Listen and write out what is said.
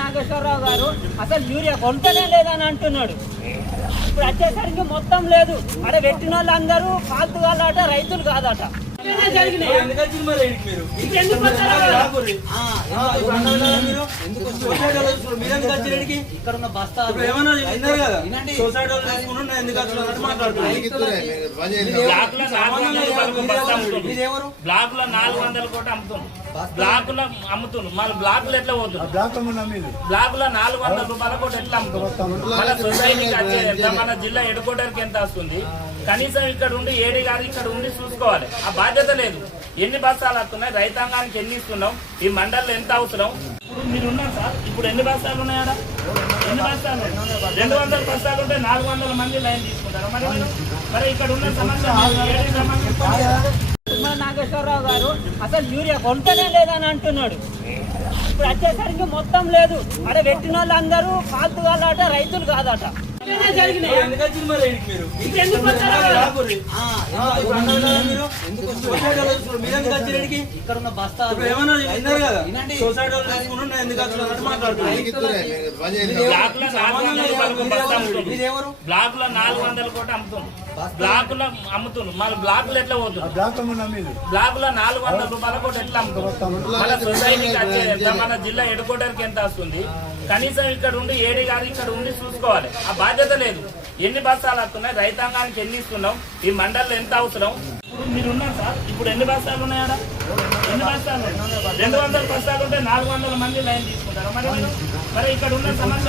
నాగేశ్వరరావు గారు అసలు యూరియా కొంటనే లేదని అంటున్నాడు. ఇప్పుడు వచ్చేసరికి మొత్తం లేదు. అక్కడ పెట్టిన వాళ్ళందరూ ఫాల్తు వాళ్ళట, రైతులు కాదట. బ్లాక్ లో 400 కోట్లు అమ్ముతుంది. బ్లాక్ లో అమ్ముతుంది. మళ్ళీ బ్లాక్ లో ఎట్లా పోతుంది? బ్లాక్ లో 400 రూపాయల కోటి ఎట్లా అమ్ముతుంది? మన సొసైటీకి వచ్చేది మన జిల్లా హెడ్ క్వార్టర్ కి ఎంత వస్తుంది? కనీసం ఇక్కడ ఉండి ఏడి గారు ఇక్కడ ఉండి చూసుకోవాలి. ఆ బాధ్యత లేదు. ఎన్ని బస్తాలు వస్తున్నాయి, రైతాంగానికి ఎన్ని ఇస్తున్నాం, ఈ మండలిలో ఎంత అవసరం? ఇప్పుడు మీరు ఉన్నారు సార్, ఇప్పుడు ఎన్ని బస్తాలు ఉన్నాయా? ఎన్ని బస్తాలు? 200 బస్తాలు ఉంటే 400 మంది లైన్ తీసుకుంటారు. మరి ఇక్కడ ఉన్న సమస్య నాగేశ్వరరావు గారు అసలు యూరియా కొంటనే లేదని అంటున్నాడు. ఇప్పుడు వచ్చేసరికి మొత్తం లేదు. అక్కడ పెట్టిన వాళ్ళందరూ ఫాల్తు వాళ్ళట, రైతులు కాదట. బ్లాక్ లో 400 కోట్లు అమ్ముతుంది. బ్లాక్ లో అమ్ముతుంది. మళ్ళీ బ్లాక్ లో ఎట్లా పోతుంది? బ్లాక్ లో 400 రూపాయల కోటి ఎట్లా అమ్ముతుంది? మన సొసైటీకి వచ్చేది మన జిల్లా హెడ్ క్వార్టర్ కి ఎంత వస్తుంది? కనీసం ఇక్కడ ఉండి ఏడి గారు ఇక్కడ ఉండి చూసుకోవాలి. ఆ బాధ్యత లేదు. ఎన్ని బస్తాలు వస్తున్నాయి, రైతాంగానికి ఎన్ని ఇస్తున్నాం, ఈ మండలిలో ఎంత అవసరం? ఇప్పుడు మీరు ఉన్నారు సార్, ఇప్పుడు ఎన్ని బస్తాలు ఉన్నాయా? ఎన్ని బస్తాలు? 200 బస్తాలు ఉంటే 400 మంది లైన్ తీసుకుంటారు. మరి ఇక్కడ ఉన్న సమస్య